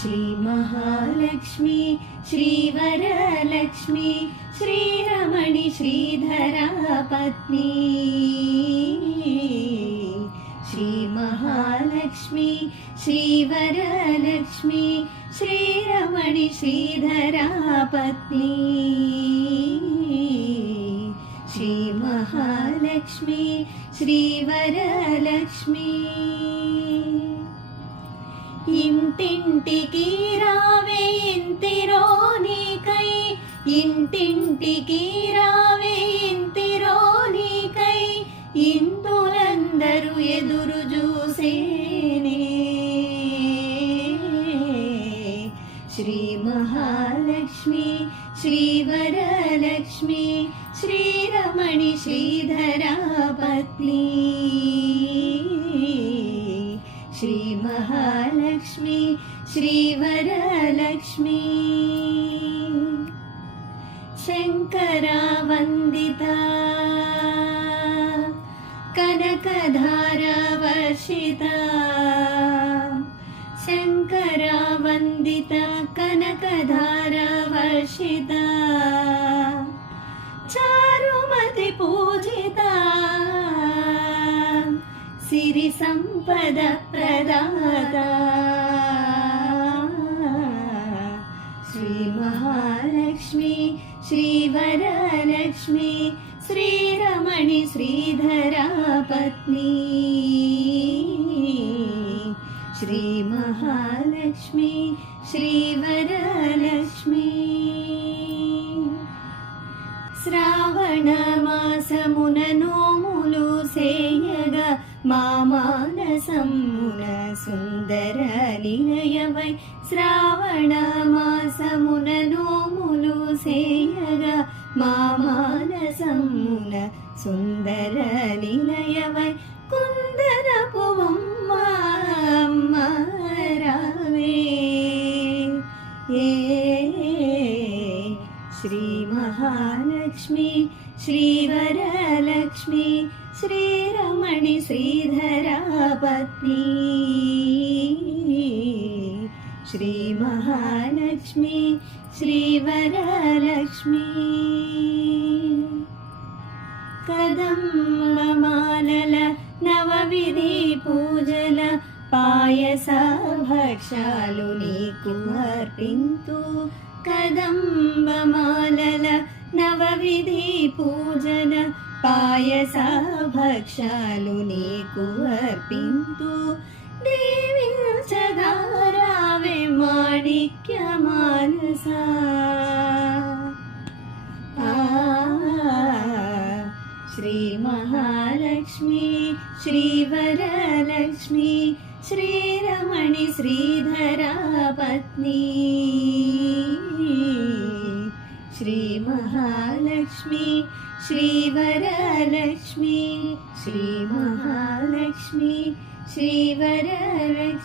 श्री महालक्ष्मी श्रीवरलक्ष्मी श्रीरमणि श्रीधरा पत्नी श्री महालक्ष्मी श्रीवरलक्ष्मी श्रीरमणि श्रीधरा पत्नी श्री महालक्ष्मी श्रीवरलक्ष्मी इंटिंटिकी रावे इंतिरो नीकै इंटिंटिकी रावे इंतिरो नीकै इंदुलंदरू एदुरु चूसेने श्री महालक्ष्मी श्रीवरलक्ष्मी श्रीरमणि श्रीधरा पत्नी श्री महालक्ष्मी श्रीवरलक्ष्मी शंकरा वंदिता कनकधारा वर्षिता शंकरा वंदिता कनकधारा वर्षिता चारुमति पूजिता सिरि संपद प्रदाता श्री महालक्ष्मी श्रीवरलक्ष्मी श्रीरमणि श्रीधरा पत्नी श्री महालक्ष्मी श्रीवरलक्ष्मी श्रावण मासमुन नोमुलु सेयगा మా మానసమున సుందర నిలయవై శ్రావణ మాసమున నోములు సేయగా మా మానసమున సుందర నిలయవై కుందరపు అమ్మ రావే श्री महालक्ष्मी श्रीवरलक्ष्मी श्रीरमणि श्रीधरा पत्नी श्री महालक्ष्मी श्रीवरलक्ष्मी कदम्बमालल नवविधि पूजल पायस भक्षालु नीकु अर्पिन्तु कदम्बमालल नवविधि पूजन पायस भक्षालु नीकु अर्पिन्तु देविंचगारावे माणिक्य मानसा श्री महालक्ष्मी श्रीवरलक्ष्मी श्रीरमणि श्रीधरा पत्नी श्री महालक्ष्मी श्रीवरलक्ष्मी श्री महालक्ष्मी श्रीवरलक्ष्मी